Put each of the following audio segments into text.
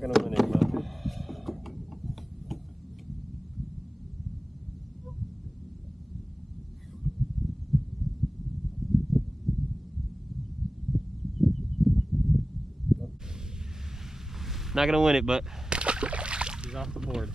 Not gonna win it, but not gonna win it, but he's off the board.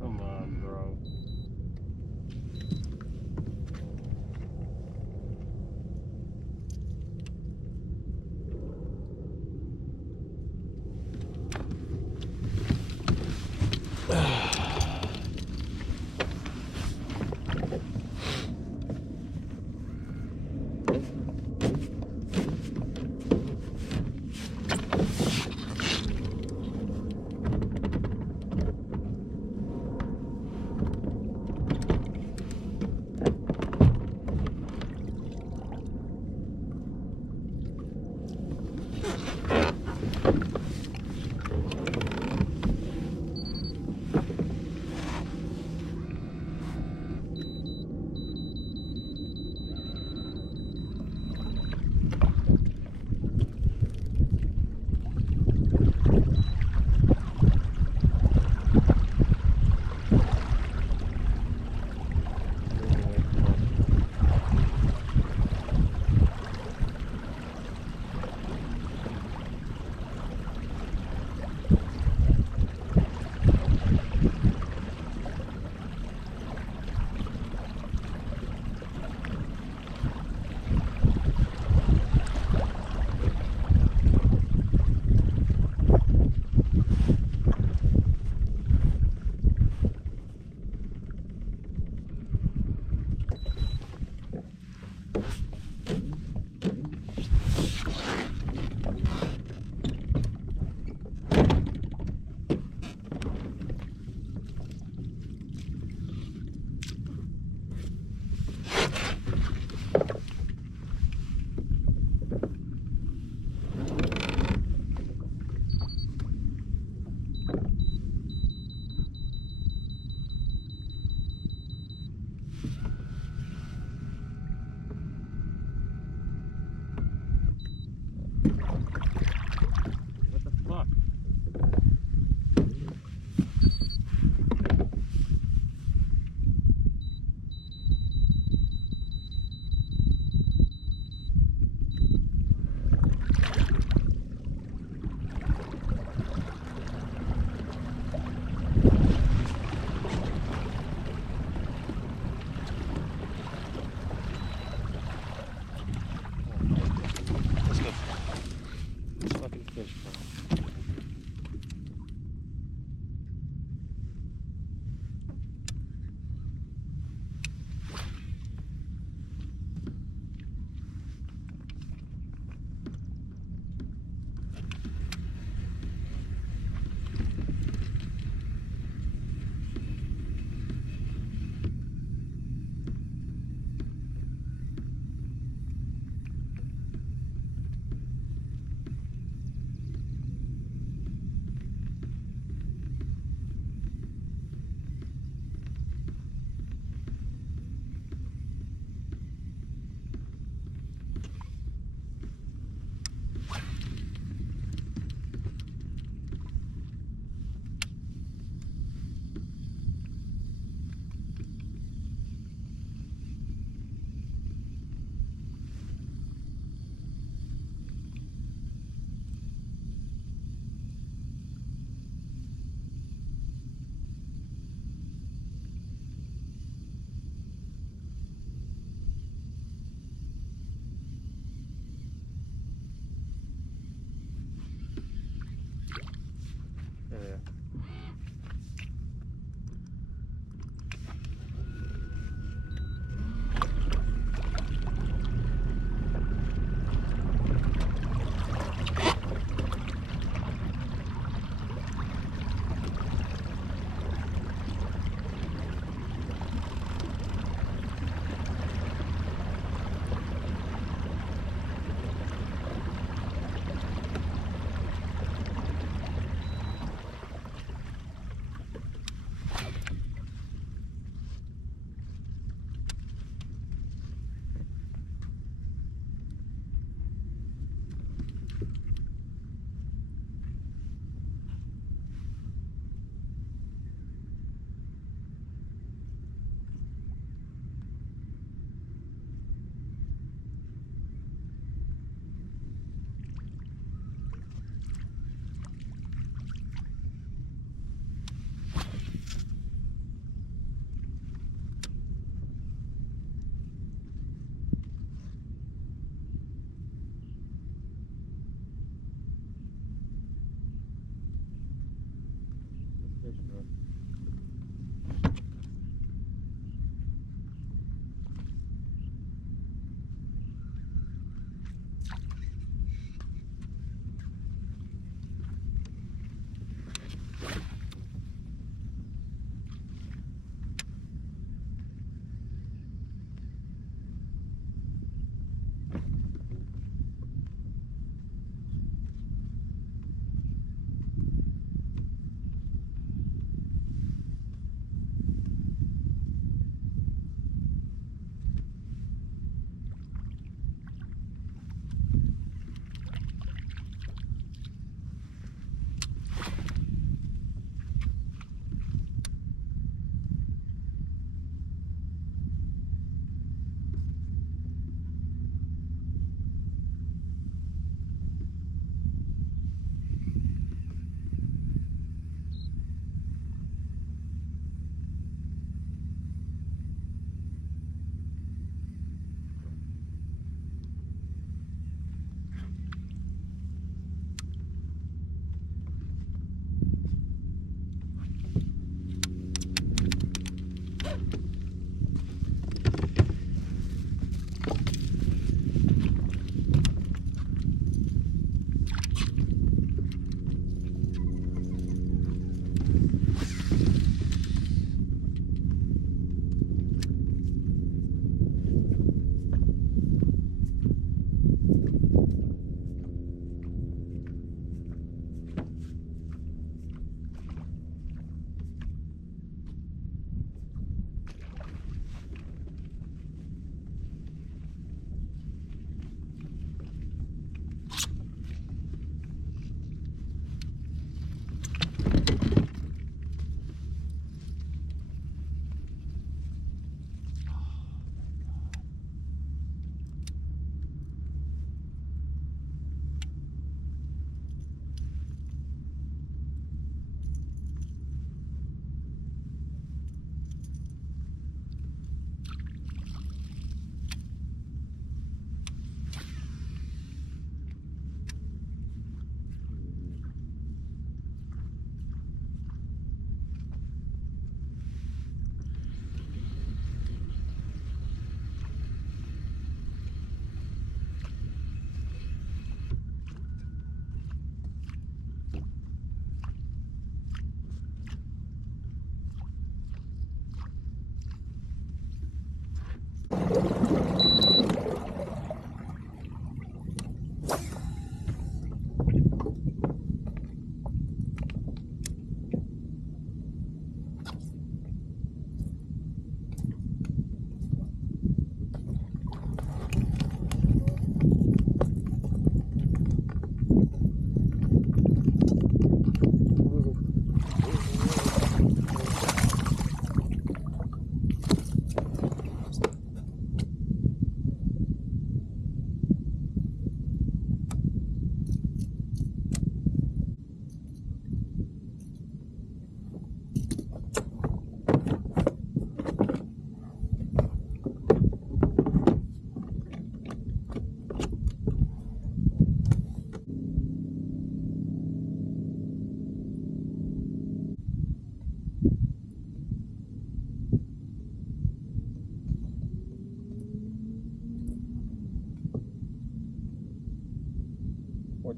Come on, bro.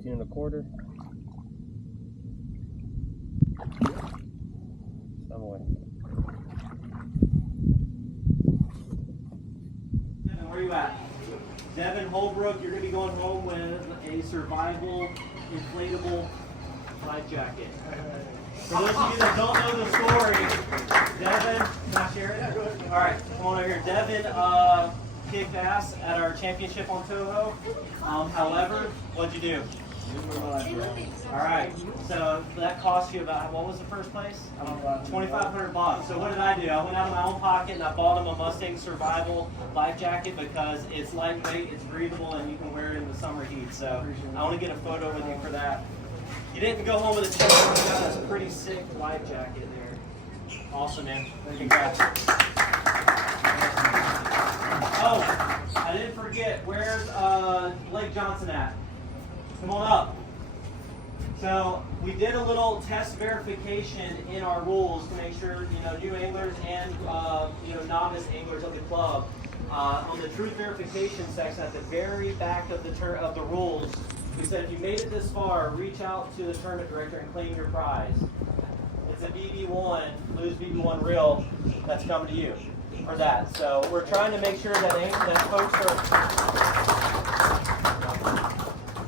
14 1/4. Some away. Devin, where you at? Devin Holbrook, you're going to be going home with a survival inflatable life jacket. For those of you that don't know the story, Devin, can I share it? All right, come on over here. Devin kicked ass at our championship on TOHO. However, what'd you do? All right, so that cost you about, what was the first place? $2,500. So what did I do? I went out of my own pocket and I bought him a Mustang Survival life jacket because it's lightweight, it's breathable, and you can wear it in the summer heat. So I want to get a photo with you for that. You didn't go home with a check, you got a pretty sick life jacket there. Awesome, man. Congrats. Oh, I didn't forget, where's Blake Johnson at? Come on up. So we did a little test verification in our rules to make sure, new anglers and novice anglers of the club. On the truth verification section at the very back of the rules, we said if you made it this far, reach out to the tournament director and claim your prize. It's a BB1, Lose BB1 reel that's coming to you for that. So we're trying to make sure that folks are.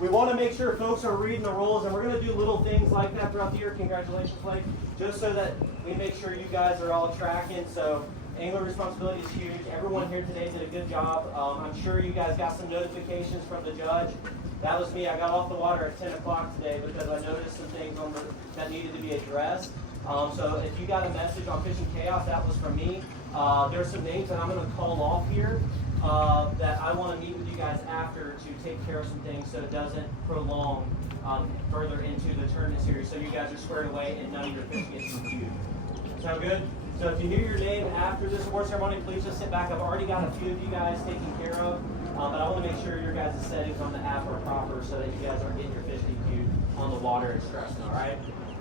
We want to make sure folks are reading the rules, and we're going to do little things like that throughout the year. Congratulations, Blake. Just so that we make sure you guys are all tracking. So angler responsibility is huge. Everyone here today did a good job. I'm sure you guys got some notifications from the judge. That was me. I got off the water at 10 o'clock today because I noticed some things that needed to be addressed. So if you got a message on Fishing Chaos, that was from me. There's some names that I'm going to call off here that I want to meet with you guys after to take care of some things so it doesn't prolong further into the tournament series, so you guys are squared away and none of your fish gets confused. Sound good? So if you knew your name after this award ceremony, please just sit back. I've already got a few of you guys taken care of, but I want to make sure your guys' settings on the app are proper so that you guys aren't getting your fish DQ'd on the water and stressing, all right?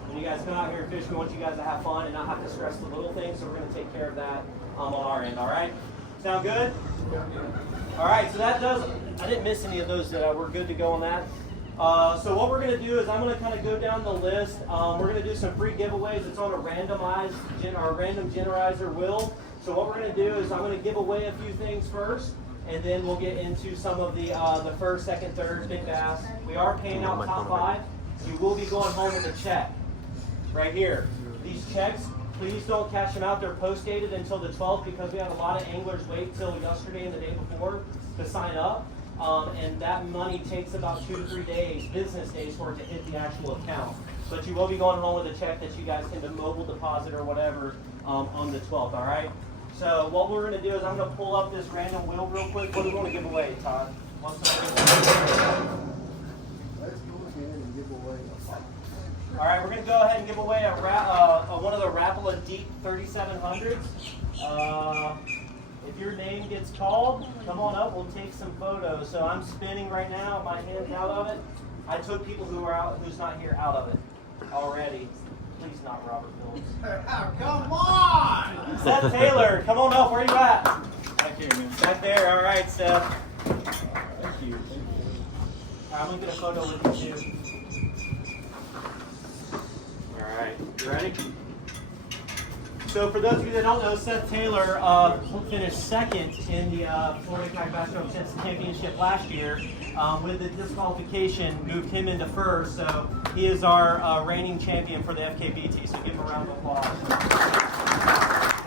When you guys come out here and fish, we want you guys to have fun and not have to stress the little things, so we're going to take care of that on our end, all right? Sound good? All right, so that does, I didn't miss any of those, did I? We're good to go on that. So what we're going to do is I'm going to kind of go down the list. We're going to do some free giveaways. It's on a random generizer wheel. So what we're going to do is I'm going to give away a few things first, and then we'll get into some of the first, second, third, big bass. We are paying out top 5. So you will be going home with a check right here. These checks, please don't cash them out. They're post-dated until the 12th because we had a lot of anglers wait till yesterday and the day before to sign up. And that money takes about 2 to 3 days, business days, for it to hit the actual account. But you will be going home with a check that you guys can do mobile deposit or whatever on the 12th, all right? So what we're going to do is I'm going to pull up this random wheel real quick. What do we want to give away, Todd? Let's go ahead and give away all right, we're going to go ahead and give away one of the Rapala Deep 3700s. If your name gets called, come on up, we'll take some photos. So I'm spinning right now, my hand's out of it. I took people who's not here out of it already. Please not Robert Phillips. Come on! Seth Taylor, come on up, where are you at? Back here, man. Back there, all right, Seth. Thank you. All right, I'm gonna get a photo with you too. All right, you ready? So for those of you that don't know, Seth Taylor finished second in the Florida Kayak Bass Trail Championship last year. With the disqualification, moved him into first, so he is our reigning champion for the FKBT, so give him a round of applause.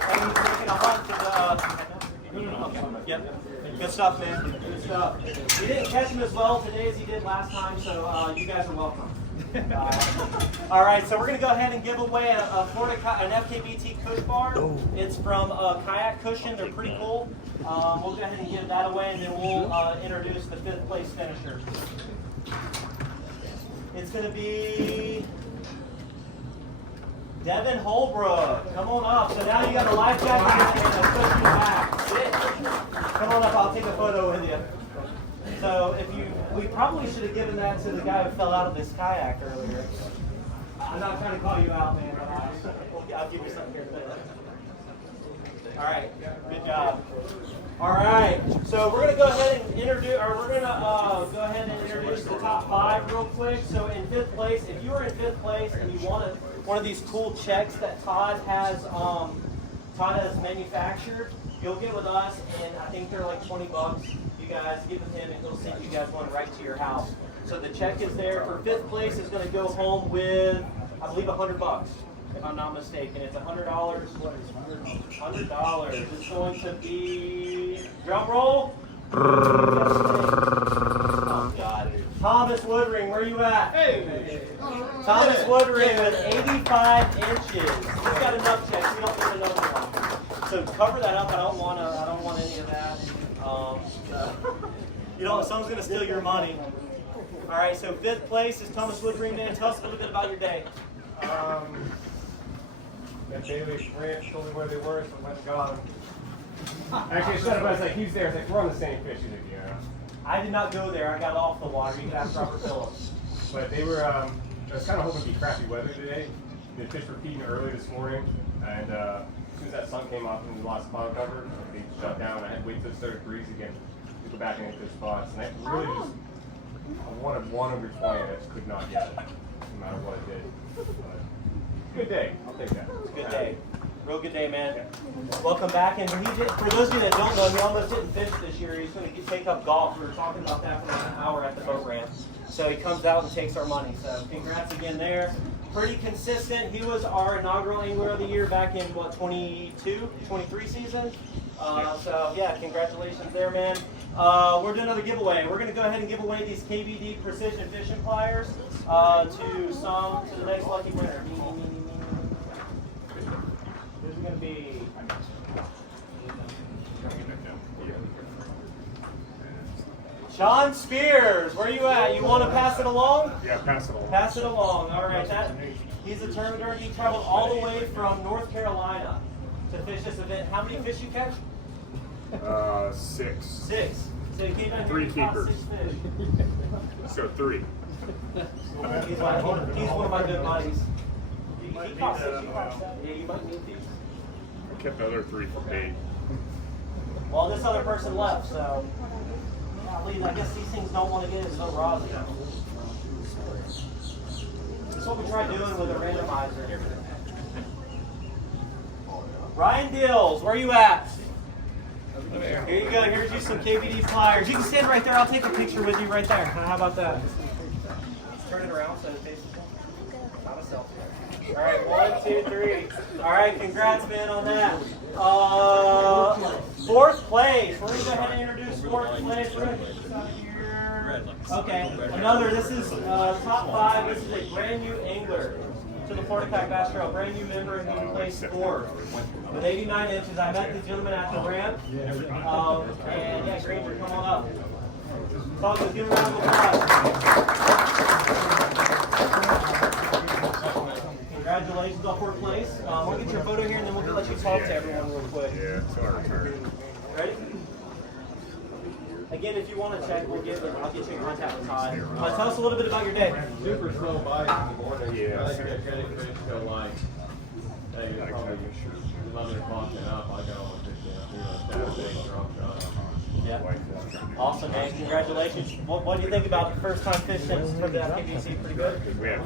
And he's taking a hunt to the... Yep. Good stuff, man. Good stuff. He didn't catch him as well today as he did last time, so you guys are welcome. All right, so we're going to go ahead and give away an FKBT Cush bar. It's from Kayak Cushion. They're pretty cool. We'll go ahead and give that away, and then we'll introduce the 5th place finisher. It's going to be Devin Holbrook. Come on up. So now you got a life jacket and a cushion back. Come on up. I'll take a photo with you. So we probably should have given that to the guy who fell out of this kayak earlier. I'm not trying to call you out, man, but I'll give you something here. All right, good job. All right, so we're gonna go ahead and introduce, the top 5 real quick. So in 5th place, if you are in 5th place and you want one of these cool checks that Todd has manufactured, you'll get with us, and I think they're like 20 bucks. You guys get with him, and he'll send you guys one right to your house. So the check is there. For 5th place, is going to go home with, I believe, $100, if I'm not mistaken. It's $100. $100 is going to be, drum roll. Oh God. Thomas Woodring, where you at? Hey. Thomas Woodring with 85 inches. He's got enough checks. We don't need another one. So cover that up. I don't want any of that. Someone's gonna steal your money. All right. So 5th place is Thomas Woodring. Man, tell us a little bit about your day. That daily ranch told me where they were, so I went and got them. Actually, shut up. I was like, he's there. I was like, we're on the same fish as you, you know. I did not go there. I got off the water. You can ask Robert Phillips. But they were, I was kind of hoping it'd be crappy weather today. The fish were feeding early this morning, and as soon as that sun came up and we lost bottom cover, they shut down. I had to wait till it started to breeze again to go back and hit those spots. And I really just, I wanted 1 over 20, and I just could not get it, no matter what I did. But good day. I'll take that. Good day. Real good day, man. Welcome back. And for those of you that don't know, he almost didn't fish this year. He's going to take up golf. We were talking about that for like an hour at the boat ramp. So he comes out and takes our money. So congrats again there. Pretty consistent. He was our inaugural Angler of the Year back in, 23 season? So yeah, congratulations there, man. We're doing another giveaway. We're going to go ahead and give away these KBD Precision Fishing Pliers to the next lucky winner. This is going to be... Sean Spears, where are you at? You want to pass it along? Yeah, pass it along. Pass it along. All right. He's a tournament. He traveled all the way from North Carolina to fish this event. How many fish you catch? 6. 6. So you came down here 3 and caught keepers. 6 fish. So 3. He's one of my good buddies. He caught 6. You caught 7. Yeah, you might need these. I kept the other 3 for bait. Well, this other person left, so I guess these things don't want to get as so rosin. That's what we try doing with a randomizer. Ryan Dills, where are you at? Here you go. Here's you some KBD pliers. You can stand right there. I'll take a picture with you right there. How about that? Turn it around so it faces not a selfie. All right, 1, 2, 3. All right, congrats, man, on that. 4th place. We're gonna go ahead and introduce 4th place. We're gonna get this out of here. Okay, this is top 5. This is a brand new angler to the Florida Kayak Bass Trail, brand new member, and he placed 4th with 89 inches. I met these gentlemen at the ramp, and yeah, Granger, come on up. So let's give him a round of applause. Congratulations on 4th place. We'll get your photo here, and then we'll let you talk to everyone real quick. Yeah, it's our turn. Ready? Again, if you want to check, I'll get you in contact with Todd. Tell us a little bit about your day. Super slow bite in the morning. Yeah. I think I got it fish till like, probably 11 o'clock and up. I got all the fish down here on Saturday, drop shot. Yeah. Awesome, man. Congratulations. What do you think about the first time fishing for the KBC? Pretty good? We have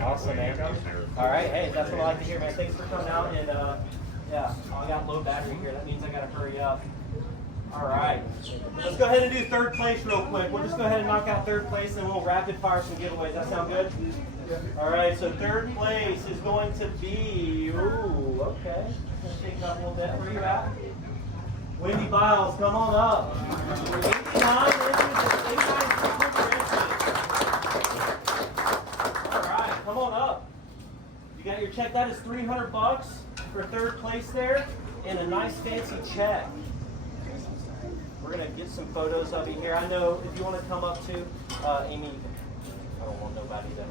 Awesome, man. All right. Hey, that's what I like to hear, man. Thanks for coming out. And yeah, I got low battery here. That means I got to hurry up. All right. Let's go ahead and do 3rd place real quick. We'll just go ahead and knock out 3rd place, and we'll rapid fire some giveaways. That sound good? All right. So 3rd place is going to be. Ooh, okay. Let's shake it up a little bit. Where are you at? Wendy Biles, come on up. 89 inches. All right, come on up. You got your check. That is $300 for 3rd place there, and a nice fancy check. We're gonna get some photos of you here. I know if you want to come up too, Amy. I don't want nobody there.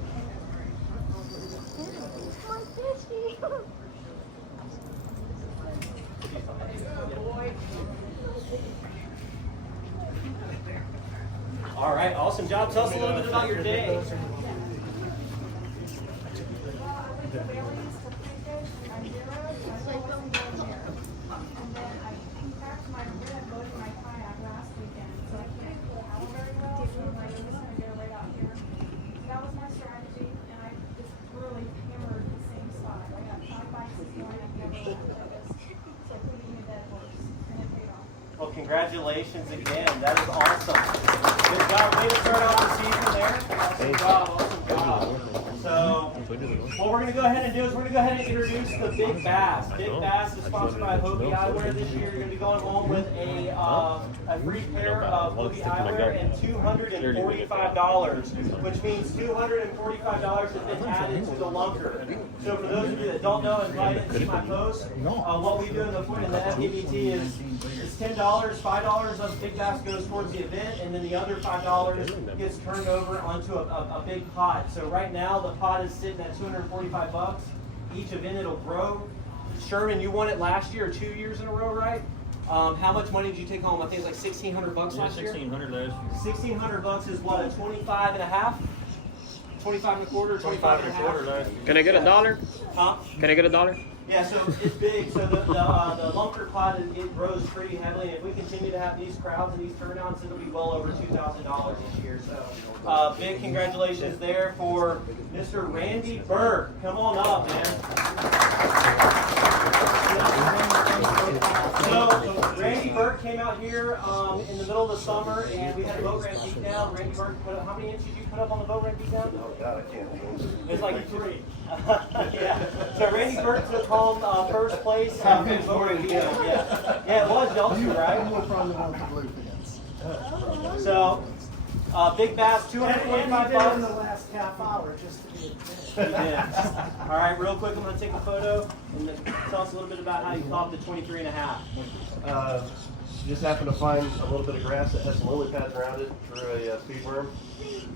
All right, awesome job. Tell us a little bit about your day. lost my rib loading my kayak last weekend, so I can't paddle very well. So I'm like, I'm just gonna go right out here. So that was my strategy, and I just really hammered the same spot. I got 5 bites this morning. I've never left this. So putting me dead horse, and it paid off. Well, congratulations again. That is awesome. Good job. Way to start off the season there. Awesome job. Awesome job. So, what we're going to go ahead and do is we're going to go ahead and introduce the Big Bass. Big Bass is sponsored by Hobie Eyewear this year. You're going to be going home with a free pair of Hobie Eyewear and $245, which means $245 has been added to the lunker. So for those of you that don't know and probably didn't see my post, what we do in the FBBT is $10, $5 of Big Bass goes towards the event, and then the other $5 gets turned over onto a big pot. So right now the pot is sitting at $245. Each event it'll grow. Sherman, you won it last year or 2 years in a row, right? How much money did you take home? I think it's like $1,600 last year. $1,600 last year. $1,600 is what, a 25 and a half? 25 and a quarter, 25 and a half. last year. Can I get a dollar? Huh? Can I get a dollar? Yeah, so it's big. So the lunker pot, it grows pretty heavily. And if we continue to have these crowds and these turnouts, it'll be well over $2,000 this year. So big congratulations there for Mr. Randy Burke. Come on up, man. So Randy Burke came out here in the middle of the summer, and we had a boat ramp beat down. Randy Burke put up, how many inches did you put up on the boat ramp beat down? Oh, God, I can't. It's like 3. Yeah. So Randy Burke took home first place. Yeah, it was y'all too, right? So Big Bass, $225 in the last half hour just to be All right, real quick, I'm going to take a photo and then tell us a little bit about how you caught the 23 and a half. Just happened to find a little bit of grass that has some lily pads around it for a speed worm.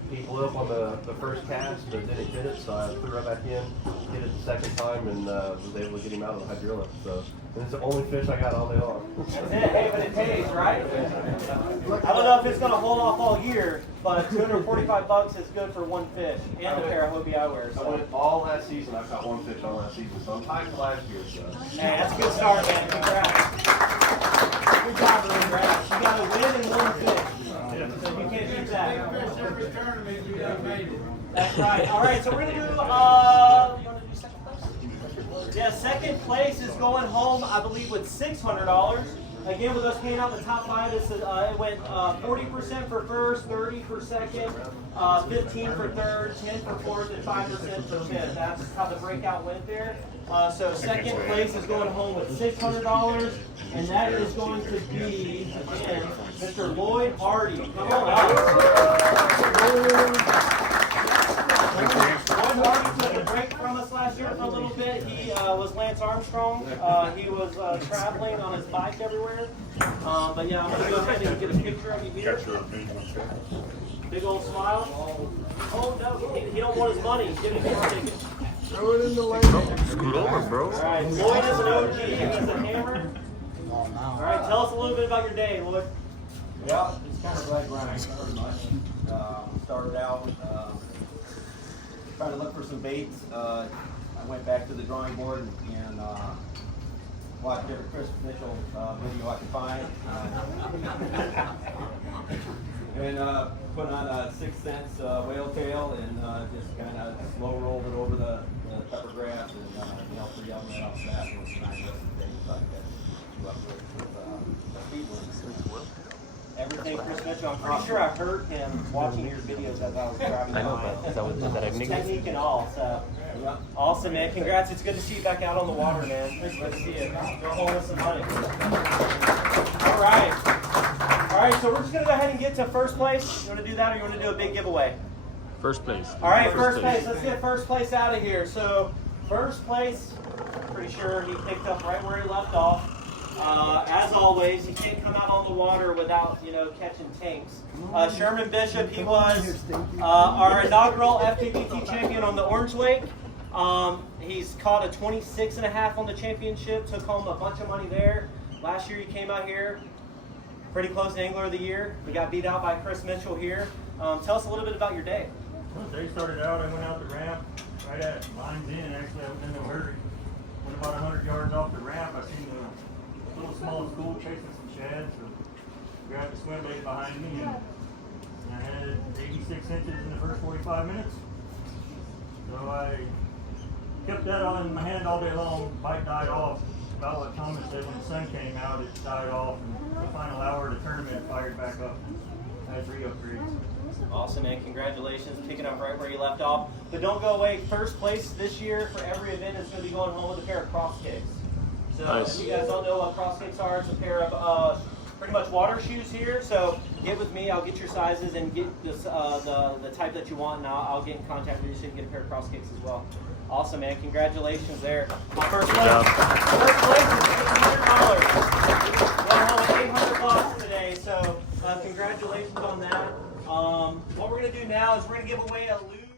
He blew up on the first cast, but didn't hit it, so I threw right back in, hit it the second time, and was able to get him out of the hydrilla. So, and it's the only fish I got all day long. That's it. Hey, but it pays, right? I don't know if it's going to hold off all year, but $245 is good for one fish and a pair of Hobie Eyewear. I went all last season. I've got one fish all last season, so I'm tied to last year. So. Hey, that's a good start, man. Congrats. Good job, congrats. You got to win in one fish. So you can't beat that. That's right. All right, so we're going to do, you want to do second place? Yeah, second place is going home, I believe, with $600. Again, with us paying out the top 5, it went 40% for first, 30% for second, 15% for third, 10% for fourth, and 5% for fifth. That's how the breakout went there. So second place is going home with $600, and that is going to be, again, Mr. Lloyd Hardy. Come on up. Lloyd Hardy took a break from us last year for a little bit. He was Lance Armstrong. He was traveling on his bike everywhere. But yeah, I'm going to go ahead and get a picture of you here. Big old smile. Oh no, he don't want his money. Give him his ticket. Throw it in the lake. Scoot over, bro. All right, Lloyd is an OG and he's a hammer. All right, tell us a little bit about your day, Lloyd. Yeah, it's kind of like grind, pretty much. Started out trying to look for some baits. I went back to the drawing board and watched every Chris Mitchell video I could find. And put on a 6 cents whale tail and just kind of slow rolled it over the pepper grass and 3 of them off that was 9 days. Everything Chris Mitchell, I'm pretty sure I heard him watching your videos as I was driving by. Is that Technique and all, so. Awesome, man. Congrats. It's good to see you back out on the water, man. It's good to see you. Go home with some money. All right. All right, so we're just going to go ahead and get to first place. You want to do that or you want to do a big giveaway? First place. All right, first place. Let's get first place out of here. So first place, pretty sure he picked up right where he left off. As always, you can't come out on the water without, catching tanks. Sherman Bishop, he was our inaugural FTBT champion on the Orange Lake. He's caught a 26.5 on the championship, took home a bunch of money there. Last year he came out here, pretty close to Angler of the Year. We got beat out by Chris Mitchell here. Tell us a little bit about your day. Well, the day started out, I went out the ramp, right at lines in, actually I was in no hurry. Went about 100 yards off the ramp, I seen the little small school chasing some shad, so grabbed the swim bait behind me, and I had 86 inches in the first 45 minutes. So I kept that on my hand all day long. Bite died off. About what Thomas said, when the sun came out, it died off, and the final hour of the tournament it fired back up. I had 3 upgrades. Awesome, man. Congratulations. Picking up right where you left off. But don't go away. First place this year for every event is going to be going home with a pair of cross kicks. So Nice. if you guys don't know what cross kicks are, it's a pair of pretty much water shoes here. So get with me. I'll get your sizes and get this, the type that you want, and I'll get in contact with you so you can get a pair of cross kicks as well. Awesome, man. Congratulations there. First place. job. First place is $1,500. Going home with $800 today. So congratulations on that. What we're going to do now is we're going to give away a luge.